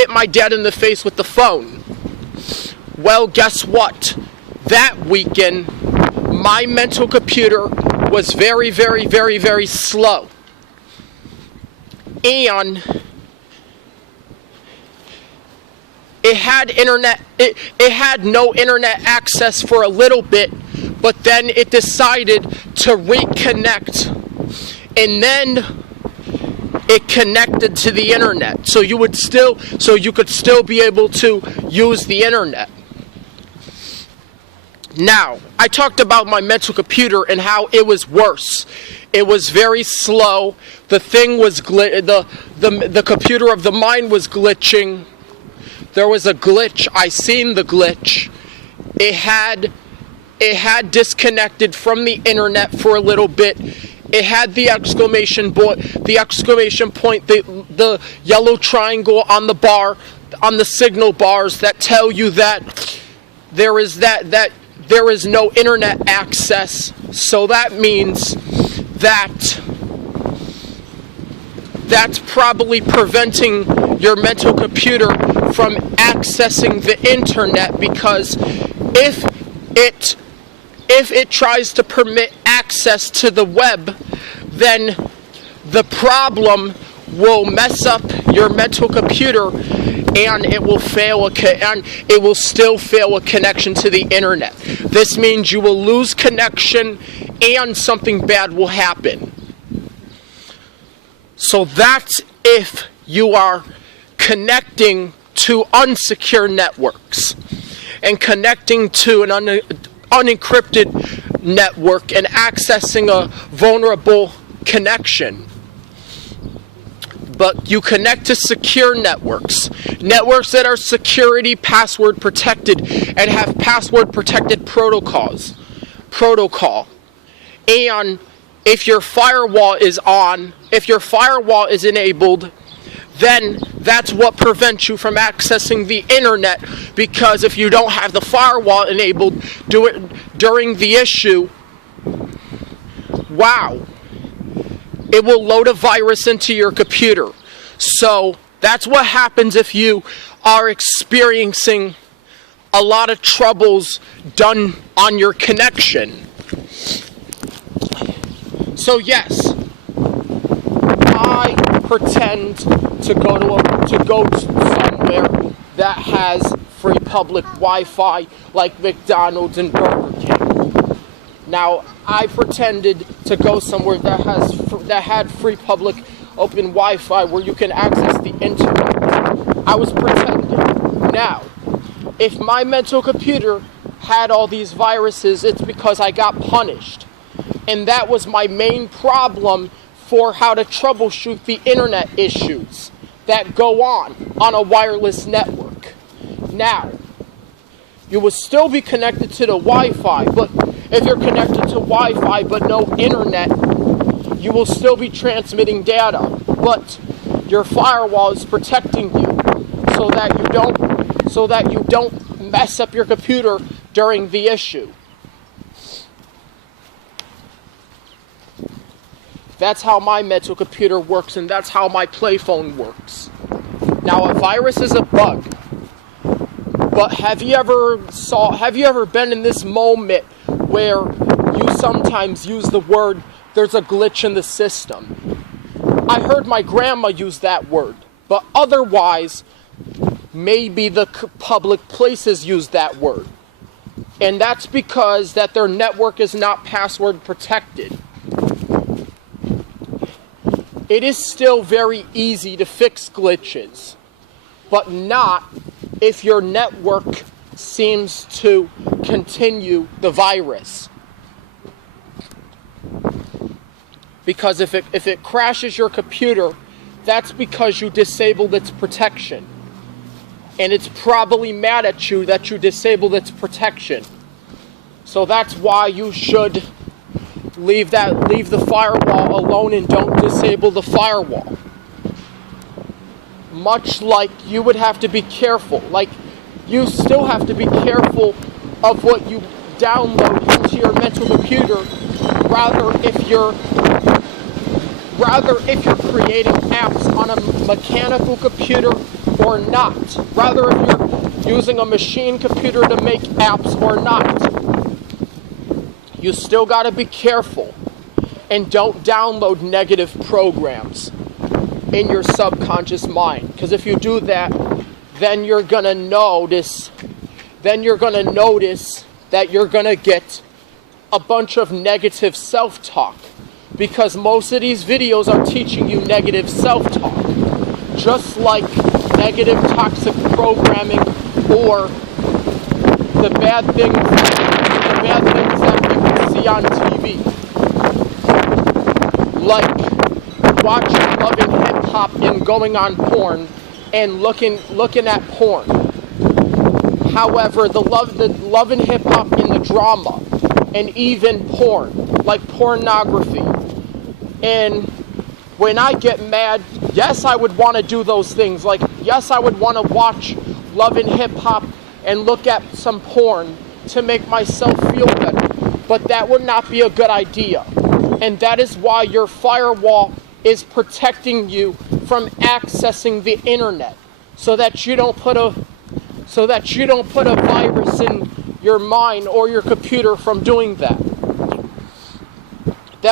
hit my dad in the face with the phone. Well, guess what? That weekend, my mental computer was very, very, very, very slow. And it had internet, it had no internet access for a little bit, but then it decided to reconnect, and then it connected to the internet. So you could still be able to use the internet. Now, I talked about my mental computer and how it was worse. It was very slow. The thing was the computer of the mind was glitching. There was a glitch. I seen the glitch. It had disconnected from the internet for a little bit. It had the exclamation point, the yellow triangle on the bar, on the signal bars that tell you that there is no internet access. So that means that that's probably preventing your mental computer from accessing the internet, because if it tries to permit access to the web, then the problem will mess up your mental computer, and it will still fail a connection to the internet. This means you will lose connection and something bad will happen. So that's if you are connecting to unsecure networks and connecting to an unencrypted network and accessing a vulnerable connection. But you connect to secure networks that are security password protected and have password protected protocol. And if your firewall is on, if your firewall is enabled, then that's what prevents you from accessing the internet, because if you don't have the firewall enabled during the issue, wow, it will load a virus into your computer. So that's what happens if you are experiencing a lot of troubles done on your connection. So yes, I pretend to go somewhere that has free public Wi-Fi, like McDonald's and Burger King. Now, I pretended to go somewhere that had free public open Wi-Fi where you can access the internet. I was pretending. Now, if my mental computer had all these viruses, it's because I got punished. And that was my main problem for how to troubleshoot the internet issues that go on a wireless network. Now, you will still be connected to the Wi-Fi, but if you're connected to Wi-Fi but no internet, you will still be transmitting data, but your firewall is protecting you so that you don't mess up your computer during the issue. That's how my mental computer works, and that's how my play phone works. Now, a virus is a bug. But have you ever been in this moment where you sometimes use the word, there's a glitch in the system? I heard my grandma use that word, but otherwise, maybe the public places use that word. And that's because that their network is not password protected. It is still very easy to fix glitches, but not if your network seems to continue the virus. Because if it crashes your computer, that's because you disabled its protection. And it's probably mad at you that you disabled its protection. So that's why you should leave the firewall alone and don't disable the firewall. Much like you would have to be careful. Like, you still have to be careful of what you download into your mental computer. Rather, if rather if you're creating apps on a mechanical computer or not, rather if you're using a machine computer to make apps or not. You still got to be careful and don't download negative programs in your subconscious mind, because if you do that, then you're going to notice that you're going to get a bunch of negative self-talk, because most of these videos are teaching you negative self-talk, just like negative toxic programming or the bad things that people see on TV, like watching Love and Hip Hop and going on porn and looking at porn. However, the love and hip hop in the drama and even porn, like pornography. And when I get mad, yes, I would want to do those things. Like, yes, I would want to watch Love and Hip Hop and look at some porn to make myself feel better. But that would not be a good idea. And that is why your firewall is protecting you from accessing the internet, so that you don't put a virus in your mind or your computer from doing that.